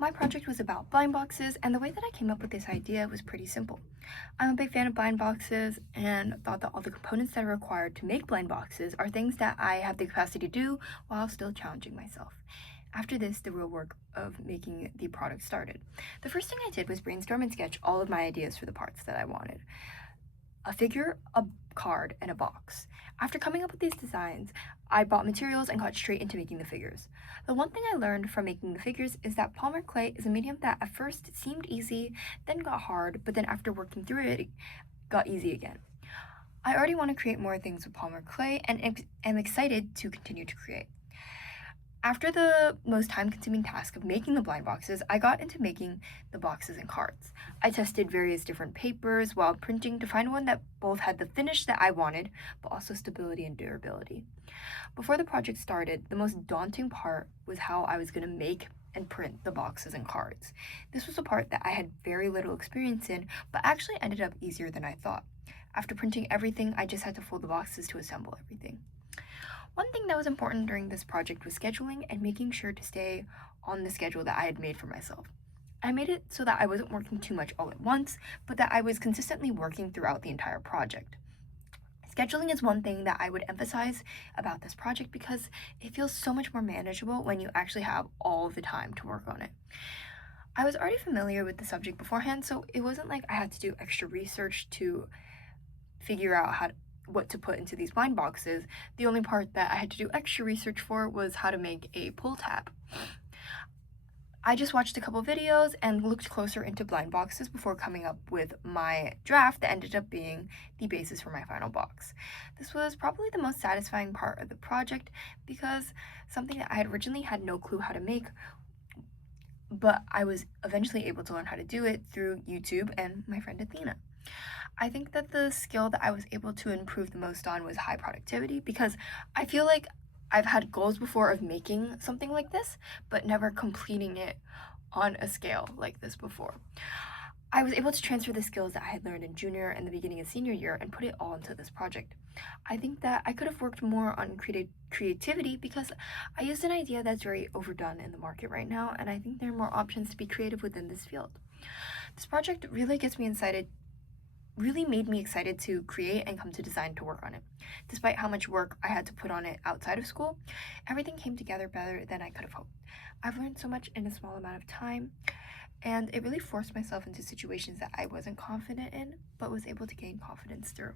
My project was about blind boxes, and the way that I came up with this idea was pretty simple. I'm a big fan of blind boxes and thought that all the components that are required to make blind boxes are things that I have the capacity to do while still challenging myself. After this, the real work of making the product started. The first thing I did was brainstorm and sketch all of my ideas for the parts that I wanted. A figure, a card, and a box. After coming up with these designs, I bought materials and got straight into making the figures. The one thing I learned from making the figures is that polymer clay is a medium that at first seemed easy, then got hard, but then after working through it, it got easy again. I already want to create more things with polymer clay and am excited to continue to create. After the most time-consuming task of making the blind boxes, I got into making the boxes and cards. I tested various different papers while printing to find one that both had the finish that I wanted, but also stability and durability. Before the project started, the most daunting part was how I was going to make and print the boxes and cards. This was a part that I had very little experience in, but actually ended up easier than I thought. After printing everything, I just had to fold the boxes to assemble everything. One thing that was important during this project was scheduling and making sure to stay on the schedule that I had made for myself. I made it so that I wasn't working too much all at once, but that I was consistently working throughout the entire project. Scheduling is one thing that I would emphasize about this project because it feels so much more manageable when you actually have all the time to work on it. I was already familiar with the subject beforehand, so it wasn't like I had to do extra research to figure out what to put into these blind boxes. The only part that I had to do extra research for was how to make a pull tab. I just watched a couple videos and looked closer into blind boxes before coming up with my draft that ended up being the basis for my final box. This was probably the most satisfying part of the project because something that I had originally had no clue how to make, but I was eventually able to learn how to do it through YouTube and my friend Athena. I think that the skill that I was able to improve the most on was high productivity because I feel like I've had goals before of making something like this, but never completing it on a scale like this before. I was able to transfer the skills that I had learned in junior and the beginning of senior year and put it all into this project. I think that I could have worked more on creativity because I used an idea that's very overdone in the market right now, and I think there are more options to be creative within this field. This project really made me excited to create and come to design to work on it. Despite how much work I had to put on it outside of school, everything came together better than I could have hoped. I've learned so much in a small amount of time, and it really forced myself into situations that I wasn't confident in, but was able to gain confidence through.